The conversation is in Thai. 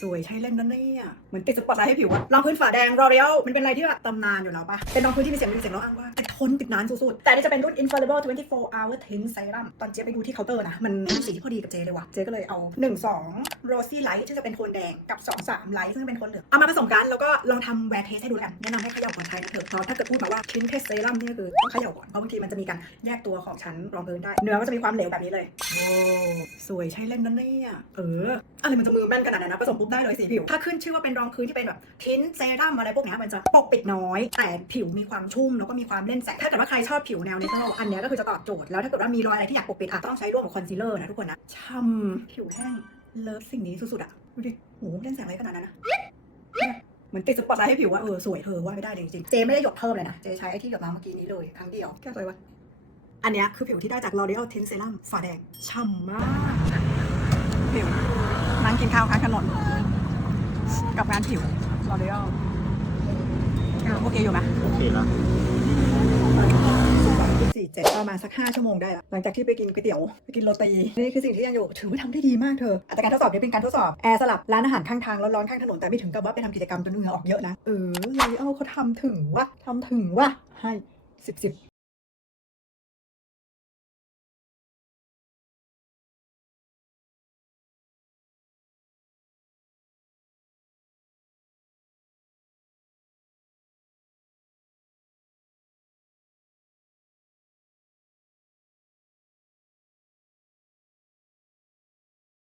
สวยใช้เล่นนั่นเนี่ยเหมือนติดสปอตไลท์ให้ผิวอะรองพื้นฝาแดง L'Oreal มันเป็นอะไรที่แบบตำนานอยู่แล้วปะเป็นรองพื้นที่มีเสียงมีเสียงแล้วอ้างว่าติดทนติดนานสุดๆแต่อันนี่จะเป็นรุ่น Infallible 24 Hour Tint Serum ตอนเจ๊ไปดูที่เคาน์เตอร์นะ มันสีที่พอดีกับเจ๊เลยว่ะ เจ๊ก็เลยเอา 1 2 Rosy Light ซึ่งจะเป็นโทนแดงกับ 2 3 Light ซึ่งจะเป็นโทนเหลืองเอามาผสมกันแล้วก็ลองทำแวร์เทสให้ดูกันแนะนำให้เขย่าก่อนใช้นะเถอะเพราะถ้าเกิดพูดมาว่า Tint Test Serum นี่ก็คือต้องเขย่าก่อนเพราะบางทีมันจะมีการแยกตัวของชั้นรองพื้นได้ เนื้อก็จะมีความเหลวแบบนี้เลยโอ้สวยใช้เล่นนั่นเนี่ยเออ อะไรมันจะมือแม่นขนาดนั้นนะผสมปุ๊บได้เลยสีผิว ถ้าขึ้นชื่อว่าเป็นรองพื้นที่เป็นแบบทินเซรั่มอะไรพวกเนี้ยมันจะปกปิดน้อย แต่ผิวมีความชุ่มแล้วก็มีความเล่นแสงถ้าเกิดว่าใครชอบผิวแนวเนเชอรัลอันเนี้ยก็คือจะตอบโจทย์แล้วถ้าเกิดว่ามีรอยอะไรที่อยากปกปิดอะต้องใช้ร่วมกับคอนซีลเลอร์นะทุกคนนะช่ำผิวแห้งเลิฟสิ่งนี้สุดๆอะดูดิโหเล่นแสงอะไรขนาดนั้นนะเหมือนติดสปอตไลท์ให้ผิวว่าเออสวยเธอว่าไม่ได้เลยจริงๆเจไม่ได้หยดเพิ่มเลยนะเจใช้ไอ้ที่หยดมาเมื่อกี้นี้เลยครั้งเดียวแค่สวยวะอันนี้คือผิวที่ได้จาก L'Oreal Tint Serum ฝาแดงช่ำมาก ข้าวข้างถนน กับงานผิว L'Oreal อะโอเคอยู่ไหมโอเคแล้วสี่เจ็ดประมาณสักห้าชั่วโมงได้ละหลังจากที่ไปกินก๋วยเตี๋ยว ไปกินโรตี นี่คือสิ่งที่ยังอยู่ ถือว่าทำได้ดีมากเธอแต่การทดสอบนี้เป็นการทดสอบ แอร์สลับร้านอาหารข้างทางร้อนๆข้างถนน แต่ไม่ถึงกับว่าไปทำกิจกรรมจนเหงื่อออกเยอะนะ เออ L'Oreal เขาทำถึงวะทำถึงวะให้สิบสิบ